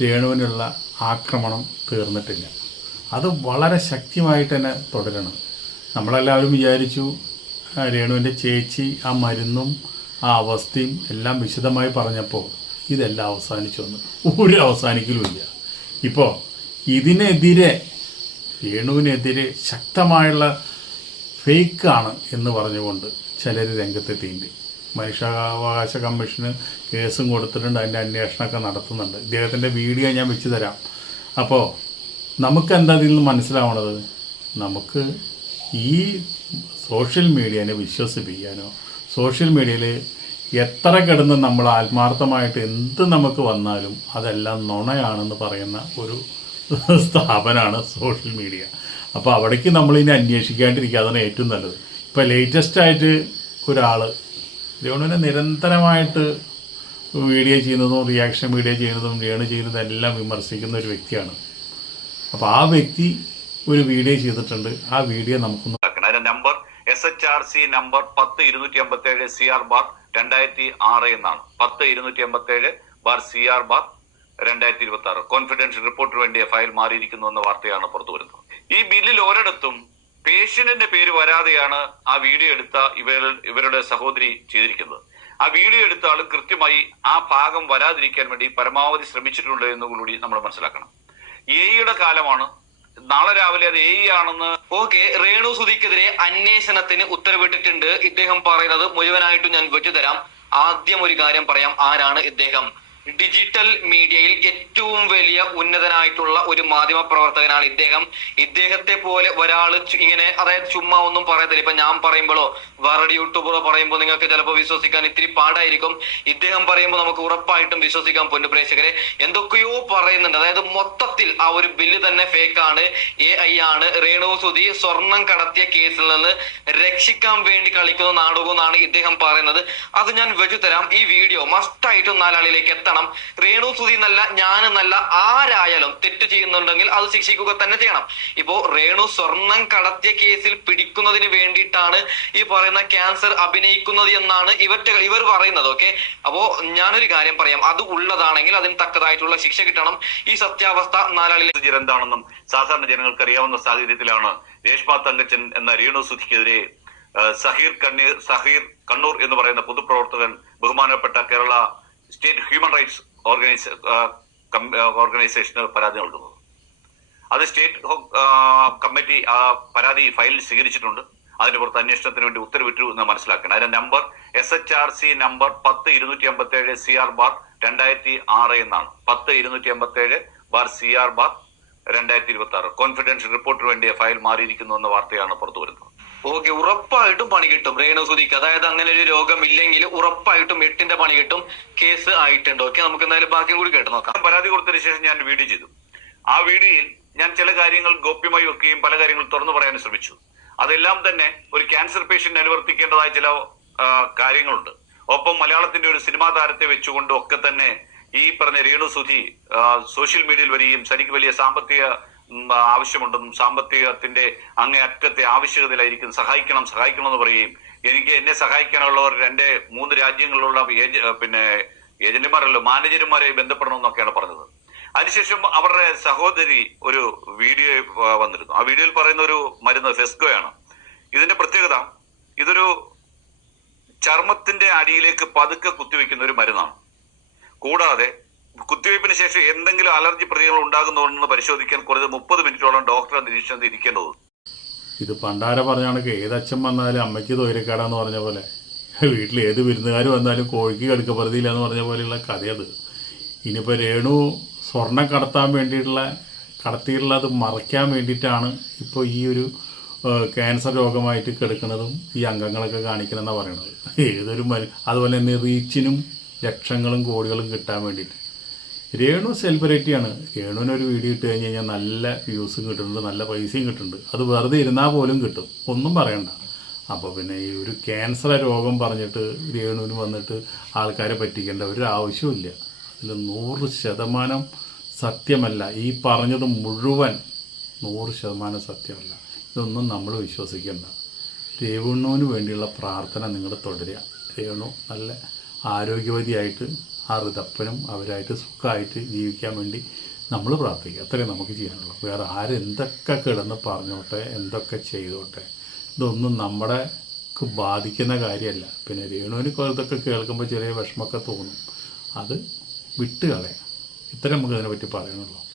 രേണുവിനുള്ള ആക്രമണം തീർന്നിട്ടില്ല. അത് വളരെ ശക്തിയായിട്ട് തന്നെ തുടരണം. നമ്മളെല്ലാവരും വിചാരിച്ചു രേണുവിൻ്റെ ചേച്ചി ആ മരുന്നും ആ അവസ്ഥയും എല്ലാം വിശദമായി പറഞ്ഞപ്പോൾ ഇതെല്ലാം അവസാനിച്ചു വന്നു. ഒരു അവസാനിക്കലുമില്ല. ഇപ്പോൾ ഇതിനെതിരെ രേണുവിനെതിരെ ശക്തമായുള്ള ഫേക്കാണ് എന്ന് പറഞ്ഞുകൊണ്ട് ചിലർ രംഗത്തെത്തിയിട്ടുണ്ട്. മനുഷ്യാവകാശ കമ്മീഷന് കേസും കൊടുത്തിട്ടുണ്ട്, അതിൻ്റെ അന്വേഷണമൊക്കെ നടത്തുന്നുണ്ട്. ഇദ്ദേഹത്തിൻ്റെ വീഡിയോ ഞാൻ വെച്ച് തരാം. അപ്പോൾ നമുക്കെന്താ ഇതിൽ നിന്ന് മനസ്സിലാവണത്? നമുക്ക് ഈ സോഷ്യൽ മീഡിയനെ വിശ്വസിപ്പിക്കാനോ സോഷ്യൽ മീഡിയയിൽ എത്ര കിടന്ന് നമ്മൾ ആത്മാർത്ഥമായിട്ട് എന്ത് നമുക്ക് വന്നാലും അതെല്ലാം നുണയാണെന്ന് പറയുന്ന ഒരു സ്ഥാപനമാണ് സോഷ്യൽ മീഡിയ. അപ്പോൾ അവിടേക്ക് നമ്മളിനി അന്വേഷിക്കാണ്ടിരിക്കുക, അതാണ് ഏറ്റവും നല്ലത്. ഇപ്പോൾ ലേറ്റസ്റ്റായിട്ട് ഒരാൾ രേണുവിനെ നിരന്തരമായിട്ട് വീഡിയോ ചെയ്യുന്നതും റിയാക്ഷൻ വീഡിയോ ചെയ്യുന്നതും രേണു ചെയ്യുന്നതും എല്ലാം വിമർശിക്കുന്ന ഒരു വ്യക്തിയാണ്. അപ്പോൾ ആ വ്യക്തി ഒരു വീഡിയോ ചെയ്തിട്ടുണ്ട്. ആ വീഡിയോ നമുക്കൊന്ന് നമ്പർ SHRC നമ്പർ 10-257 CR/2006 എന്നാണ്. 10-257/CR/2026 കോൺഫിഡൻഷ്യൽ റിപ്പോർട്ടിന് വേണ്ടിയ ഫയൽ മാറിയിരിക്കുന്നു എന്ന വാർത്തയാണ് പുറത്തു വരുന്നത്. ഈ ബില്ലിൽ ഒരിടത്തും പേഷ്യന്റിന്റെ പേര് വരാതെയാണ് ആ വീഡിയോ എടുത്ത ഇവരുടെ സഹോദരി ചെയ്തിരിക്കുന്നത്. ആ വീഡിയോ എടുത്ത ആൾ കൃത്യമായി ആ ഭാഗം വരാതിരിക്കാൻ വേണ്ടി പരമാവധി ശ്രമിച്ചിട്ടുണ്ട് എന്നുകൂടി നമ്മൾ മനസ്സിലാക്കണം. എയുടെ കാലമാണ്. നാളെ രാവിലെ അത് ആണെന്ന് രേണു സുധിക്കെതിരെ അന്വേഷണത്തിന് ഉത്തരവിട്ടിട്ടുണ്ട്. ഇദ്ദേഹം പറയുന്നത് മുഴുവനായിട്ടും ഞാൻ വെച്ചു തരാം. ആദ്യം ഒരു കാര്യം പറയാം. ആരാണ് ഇദ്ദേഹം? ഡിജിറ്റൽ മീഡിയയിൽ ഏറ്റവും വലിയ ഉന്നതനായിട്ടുള്ള ഒരു മാധ്യമ പ്രവർത്തകനാണ് ഇദ്ദേഹം. ഇദ്ദേഹത്തെ പോലെ ഒരാൾ ഇങ്ങനെ അതായത് ചുമ്മാ ഒന്നും പറയത്തില്ല. ഇപ്പൊ ഞാൻ പറയുമ്പോഴോ വേറെ യൂട്യൂബറോ പറയുമ്പോൾ നിങ്ങൾക്ക് ചിലപ്പോൾ വിശ്വസിക്കാൻ ഇത്തിരി പാടായിരിക്കും. ഇദ്ദേഹം പറയുമ്പോൾ നമുക്ക് ഉറപ്പായിട്ടും വിശ്വസിക്കാം. പൊന്നു പ്രേക്ഷകരെ, എന്തൊക്കെയോ പറയുന്നുണ്ട്. അതായത് മൊത്തത്തിൽ ആ ഒരു ബില്ല് തന്നെ ഫേക്കാണ്, AI ആണ്. രേണു സുധി സ്വർണം കടത്തിയ കേസിൽ നിന്ന് രക്ഷിക്കാൻ വേണ്ടി കളിക്കുന്ന നാടകം എന്നാണ് ഇദ്ദേഹം പറയുന്നത്. അത് ഞാൻ വെച്ചു തരാം. ഈ വീഡിയോ മസ്റ്റായിട്ടും നാലാളിലേക്ക് എത്തണം. രേണു സുധി എന്നല്ല, ഞാനെന്നല്ല, ആരായാലും തെറ്റ് ചെയ്യുന്നുണ്ടെങ്കിൽ അത് ശിക്ഷിക്കുക തന്നെ ചെയ്യണം. ഇപ്പോ രേണു സ്വർണം കടത്തിയ കേസിൽ പിടിക്കുന്നതിന് വേണ്ടിയിട്ടാണ് ഈ പറയുന്ന ക്യാൻസർ അഭിനയിക്കുന്നത് എന്നാണ് ഇവർ പറയുന്നത്. ഓക്കെ, അപ്പോ ഞാനൊരു കാര്യം പറയാം. അത് ഉള്ളതാണെങ്കിൽ അതിന് തക്കതായിട്ടുള്ള ശിക്ഷ കിട്ടണം. ഈ സത്യാവസ്ഥ നാലാളിൽ എന്താണെന്നും സാധാരണ ജനങ്ങൾക്ക് അറിയാവുന്ന സാഹചര്യത്തിലാണ് രേഷ്മ തങ്കച്ചൻ എന്ന രേണു സുധിക്കെതിരെ സഹീർ കണ്ണൂർ എന്ന് പറയുന്ന പൊതുപ്രവർത്തകൻ ബഹുമാനപ്പെട്ട കേരള സ്റ്റേറ്റ് ഹ്യൂമൻ റൈറ്റ്സ് ഓർഗനൈസേഷന് പരാതി നൽകുന്നത്. അത് സ്റ്റേറ്റ് കമ്മിറ്റി ആ പരാതി ഫയലിൽ സ്വീകരിച്ചിട്ടുണ്ട്. അതിന് പുറത്ത് അന്വേഷണത്തിന് വേണ്ടി ഉത്തരവിട്ടു എന്ന് മനസ്സിലാക്കണം. അതിന്റെ നമ്പർ SHRC നമ്പർ 10-257 CR/2006 എന്നാണ്. 10-257/CR/2026 കോൺഫിഡൻഷ്യൽ റിപ്പോർട്ടിന് വേണ്ടിയ ഫയൽ മാറിയിരിക്കുന്നു എന്ന വാർത്തയാണ് പുറത്തു വരുന്നത്. ഉറപ്പായിട്ടും പണി കിട്ടും രേണു സുധിക്ക്. അതായത് അങ്ങനെ ഒരു രോഗമില്ലെങ്കിൽ ഉറപ്പായിട്ടും 8ന്റെ പണി കിട്ടും. കേസ് ആയിട്ടുണ്ട്. നമുക്ക് എന്തായാലും ബാക്കിയും കൂടി കേട്ട് നോക്കാം. പരാതി കൊടുത്തതിന് ശേഷം ഞാൻ വീഡിയോ ചെയ്തു. ആ വീഡിയോയിൽ ഞാൻ ചില കാര്യങ്ങൾ ഗോപ്യമായി വെക്കുകയും പല കാര്യങ്ങൾ തുറന്നു പറയാനും ശ്രമിച്ചു. അതെല്ലാം തന്നെ ഒരു ക്യാൻസർ പേഷ്യന്റ് അനുവർത്തിക്കേണ്ടതായ ചില കാര്യങ്ങളുണ്ട്. ഒപ്പം മലയാളത്തിന്റെ ഒരു സിനിമാ താരത്തെ വെച്ചുകൊണ്ടും ഒക്കെ തന്നെ ഈ പറഞ്ഞ രേണു സുധി സോഷ്യൽ മീഡിയയിൽ വരികയും തനിക്ക് വലിയ സാമ്പത്തിക ആവശ്യമുണ്ടെന്നും സാമ്പത്തികത്തിന്റെ അങ്ങേയറ്റത്തെ ആവശ്യകതയിലായിരിക്കും, സഹായിക്കണം എന്ന് പറയുകയും എന്നെ സഹായിക്കാനുള്ളവർ എന്റെ 3 രാജ്യങ്ങളിലുള്ള ഏജന്റുമാരല്ലോ മാനേജർമാരെ ബന്ധപ്പെടണമെന്നൊക്കെയാണ് പറഞ്ഞത്. അതിനുശേഷം അവരുടെ സഹോദരി ഒരു വീഡിയോ വന്നിരുന്നു. ആ വീഡിയോയിൽ പറയുന്ന ഒരു മരുന്ന് ഫെസ്കോയാണ്. ഇതിന്റെ പ്രത്യേകത, ഇതൊരു ചർമ്മത്തിന്റെ അടിയിലേക്ക് പതുക്കെ കുത്തിവെക്കുന്ന ഒരു മരുന്നാണ്. കൂടാതെ കുത്തിവയ്പ്പിന് ശേഷം എന്തെങ്കിലും അലർജി പ്രതികരണം ഉണ്ടാകുന്നുണ്ടെന്ന് പരിശോധിക്കാൻ കുറഞ്ഞത് 30 മിനിറ്റോളം ഡോക്ടറെ നിരീക്ഷണത്തിൽ ഇരിക്കേണ്ടത്. ഇത് പണ്ടാര പറഞ്ഞാണ്, ഏതച്ഛൻ വന്നാലും അമ്മയ്ക്ക് തൊയിരക്കാടാന്ന് പറഞ്ഞ പോലെ, വീട്ടിൽ ഏത് വിരുന്നുകാർ വന്നാലും കോഴിക്ക് കടുക്കപ്പുറതിയില്ല എന്ന് പറഞ്ഞ പോലെയുള്ള കഥയത്. ഇനിയിപ്പോൾ രേണു സ്വർണം കടത്തിയിട്ടുള്ളത് മറയ്ക്കാൻ വേണ്ടിയിട്ടാണ് ഇപ്പോൾ ഈ ഒരു ക്യാൻസർ രോഗമായിട്ട് കിടക്കുന്നതും ഈ അംഗങ്ങളൊക്കെ കാണിക്കണമെന്നാണ് പറയണത്. അതുപോലെ തന്നെ റീച്ചിനും ലക്ഷങ്ങളും കോടികളും കിട്ടാൻ വേണ്ടിയിട്ട്. രേണു സെലിബ്രിറ്റിയാണ്. രേണുവിനൊരു വീഡിയോ ഇട്ട് കഴിഞ്ഞ് കഴിഞ്ഞാൽ നല്ല വ്യൂസും കിട്ടുന്നുണ്ട്, നല്ല പൈസയും കിട്ടുന്നുണ്ട്. അത് വെറുതെ ഇരുന്നാൽ പോലും കിട്ടും, ഒന്നും പറയണ്ട. അപ്പോൾ പിന്നെ ഈ ഒരു ക്യാൻസർ രോഗം പറഞ്ഞിട്ട് രേണുവിന് വന്നിട്ട് ആൾക്കാരെ പറ്റിക്കേണ്ട ഒരു ആവശ്യമില്ല. അതിൽ 100% സത്യമല്ല. ഈ പറഞ്ഞത് മുഴുവൻ 100% സത്യമല്ല. ഇതൊന്നും നമ്മൾ വിശ്വസിക്കേണ്ട. രേണുവിന് വേണ്ടിയുള്ള പ്രാർത്ഥന നിങ്ങൾ തുടരുക. രേണു നല്ല ആരോഗ്യവതിയായിട്ട് ആ ഋതപ്പനും അവരായിട്ട് സുഖമായിട്ട് ജീവിക്കാൻ വേണ്ടി നമ്മൾ പ്രാർത്ഥിക്കുക. അത്രയും നമുക്ക് ചെയ്യാനുള്ളൂ. വേറെ ആരെന്തൊക്കെ കിടന്ന് പറഞ്ഞോട്ടെ, എന്തൊക്കെ ചെയ്തോട്ടെ, ഇതൊന്നും നമ്മളെ ബാധിക്കുന്ന കാര്യമല്ല. പിന്നെ രേണുവിന് ഇതൊക്കെ കേൾക്കുമ്പോൾ ചെറിയ വിഷമമൊക്കെ തോന്നും, അത് വിട്ട് കളയാം. ഇത്രയും നമുക്ക് ഇതിനെപ്പറ്റി പറയാനുള്ളൂ.